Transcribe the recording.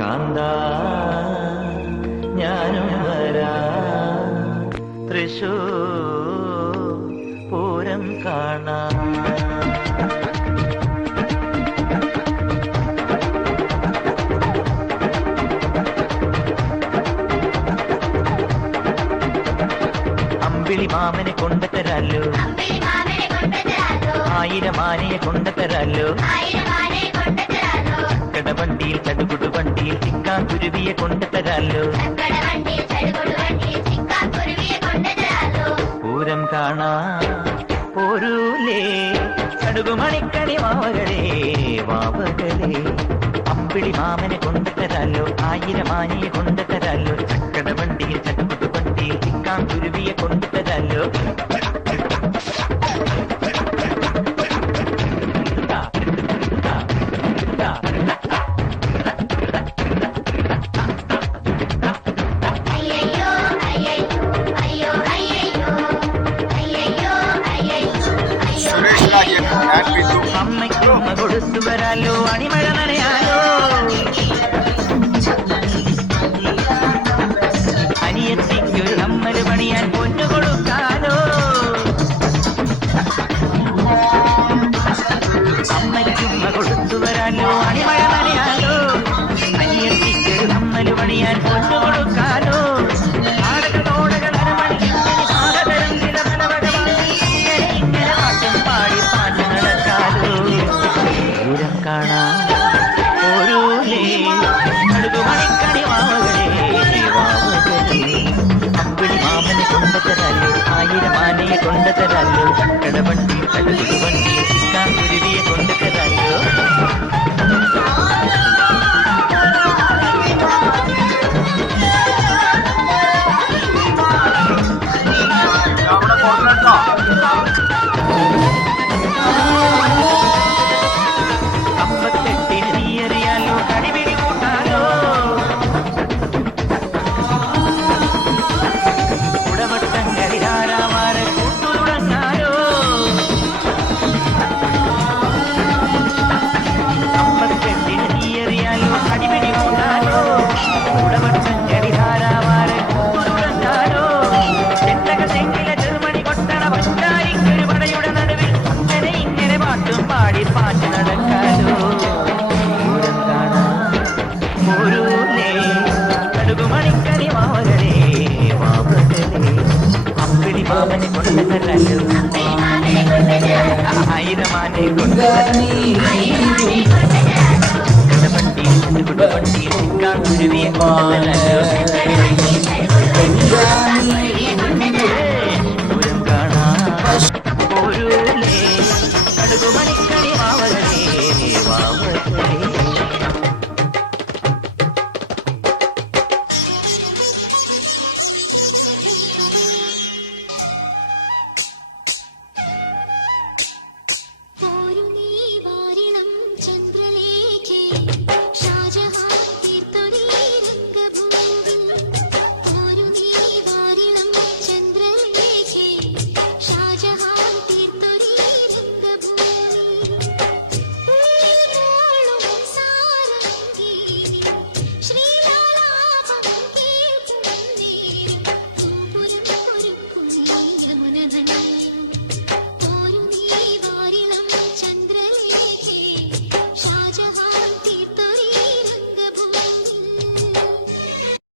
കാന്താ ഞാനും വരാ തൃശൂർ പൂരം കാണാൻ. അമ്പിളി മാമനെ കൊണ്ടുതരാലോ, ആയിരം ആനയെ കൊണ്ടുതരാലോ, കടവണ്ടിയിൽ ചടുകുടു വണ്ടിയിൽ ചിക്കാൻ കുരുവിയെ കൊണ്ടുതരാലോ, പൂരം കാണാൻ പോരൂലേ ചടുകുമണിക്കണി മാവകളെ വാവകളെ. അമ്പിളി മാമനെ കൊണ്ടുതരാലോ, ആയിരം ആനയെ കൊണ്ടുതരാലോ, കടവണ്ടിയിൽ ചടുകുടു വണ്ടിയിൽ ചിക്കാൻ കുരുവിയെ കൊണ്ടുതരാലോ. അമ്മയ്ക്കുമ്മ കൊടുത്തു വരാലോ, അണിമഴ നനയാലോ, അനിയത്തിക്കൊരു കമ്മല് പണിയാൻ പൊന്നു കൊടുക്കാലോ. അമ്മയ്ക്കുമ്മ കൊടുത്തു വരാലോ, അണിമഴ നനയാലോ, അനിയത്തിക്കൊരു കമ്മല് പണിയാൻ പൊന്നു കൊടുക്കാലോ. അമ്പിളി മാമനെ കൊണ്ടുതരാലോ, ആയിരം ആനയെ കൊണ്ടുതരാലോ, കടവണ്ടി ചടുകുടു വണ്ടി ചിക്കാൻ കുരുവിയെ കൊണ്ടുതരാലോ. അമ്പത്തെട്ടിന് നീയറിയാലോ, കടിപിടി കൂട്ടാലോ, ഉടവട്ടങ്കരിഹാരാവാര കൂട്ടുതുടങ്ങാലോ. അമ്പത്തെട്ടിന് നീയറിയാലോ, കടിപിടി കൂട്ടാലോ, ഉടവട്ടങ്കരിഹാരാവാര കൂട്ടുതുടങ്ങാലോ. ചെട്ടക ചെങ്കില ചെറുമണി കൊട്ടണ പണ്ടാരിക്കൊരു പടയുടെ നടുവിൽ അങ്ങനെ ഇങ്ങനെ പാട്ടും പാടി പാട്ട് നടക്കാലോ. പൂരം കാണാൻ പോരൂലേ കടുകുമണിക്കണി മാവകളെ വാവകളെ. അമ്പിളി മാമനെ കൊണ്ടുതരാലോ, ആയിരം ആനയെ കൊണ്ടുതരാലോ, കടവണ്ടിയിൽ ചടുകുടു വണ്ടിയിൽ ചിക്കാൻ കുരുവിയെ കൊണ്ടുതരാലോ.